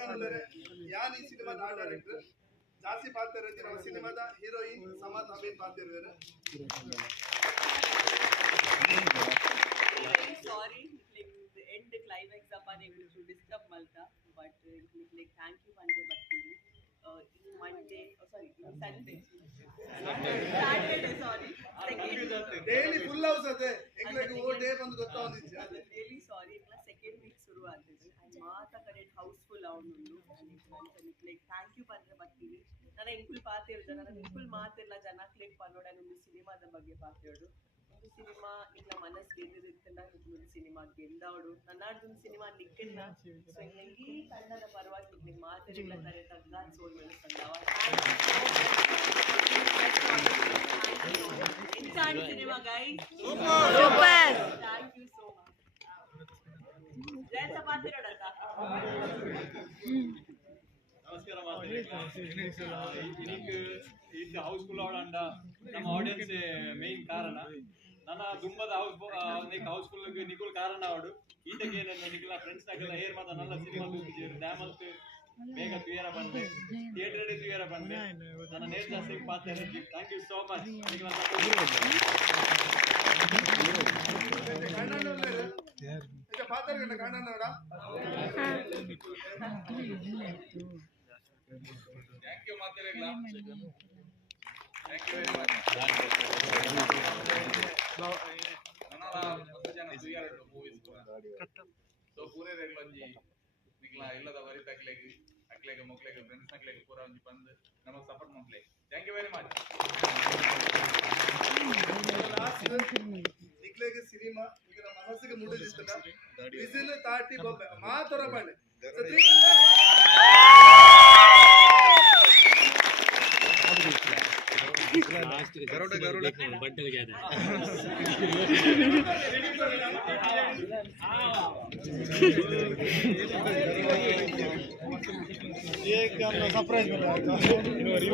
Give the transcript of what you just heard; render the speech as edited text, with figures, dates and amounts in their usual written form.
ಹೇಳ್ಕೊಂಡ್ರೆ ಯಾನ್ ಈ ಸಿನಿಮಾದ ಆರ್ಟ್ ಡೈರೆಕ್ಟರ್ ಜಾಸ್ತಿ ಪಾತ್ರ ನಮ್ಮ ಸಿನಿಮಾದ ಹೀರೋಯಿನ್ ಸಮತ್ ಅಮೀನ್ ಪಾತ್ರ sorry like the end climax upon able to disturb Malta but like thank you Monday Battini in Monday sorry in Sunday Saturday sorry daily full house ade englage o day bandu gottavundichu really sorry ikla second week shuru agtide and maata kade houseful avundu and like thank you Monday Battini nana inkul paate irjana nana inkul maatilla janakle panoda nundu cinema da bagge paatyodu ಒಂದು cinema ಇಲ್ಲ ಮನಸ್ ಗೆದ್ದಿರುತ್ತಲ್ಲ ಒಂದು cinema ಗೆಂದವಡು ನನ್ನಾಡ್ದು cinema ನಿಕ್ಕಿಲ್ಲ so ಈ ಕನ್ನಡ ಪರವಾಗಿ ನಿಮಗೆ ಮಾತಾಡಿಲ್ಲ ಕರೆಕ್ಟ್ ಆಗಿ ಸೋಲ್ ಬೆಳೆಸಂದವ ಇನ್ಸಾನ್ cinema guys super thank you so much ಜಯ ಚಪಾತಿರೋಡಂತ ನಮಸ್ಕಾರ ಇದಕ್ಕೆ ಇದು ಹೌಸ್ಫುಲ್ ಆಡ ನಮ್ಮ ಆಡಿಯನ್ಸ್ ಮೇನ್ ಕಾರಣ ನನ್ನ ದುಂಬದ ಹೌಸ್ಫುಲ್ ನಿಕುಲ್ ಕಾರಣ ಅವಡು ಈತಕ್ಕೆ ನಿಖಿಲ ಫ್ರೆಂಡ್ಸ್ ನಾಗೆಲ್ಲ ಹೇರ್ ಮಾತ್ರ ನಲ್ಲ ಸಿನಿಮಾ ತೂಗಿದ್ರು ಡ್ಯಾಮಲ್ತ್ ಬೇಗ ತುಯರ ಬಂದೆ ಥಿಯೇಟರ್ ತುಯರ ಬಂದೆ ನನ್ನ ನೇರ್ ಜಾಸ್ತಿ ಪಾತ್ರ ಥ್ಯಾಂಕ್ ಯು ಸೋ ಮಚ್ ಪಾತ್ರ Kannada Thank you, Mathirela. Thank you very much. Nana, jana tuya movies pura. So pure reglanji, nikla illa da vari taklegi, aklege moklege friends naklege pura onji pand, namak support montle. Thank you very much. ನಿಕ್ಲೆಗೆ cinema ಈಗ ನಮ್ಮ ಮನಸ್ಸಿಗೆ ಮುಟ್ಟಿಸ್ತದ ಬಿಸಿಲು ತಾಟಿ ಬೊಬ್ಬೆ ಮಾತೊರ ಬಳ್ಳಿ गरुड़ बंटल गया था ये क्या सरप्राइज मिल रहा है।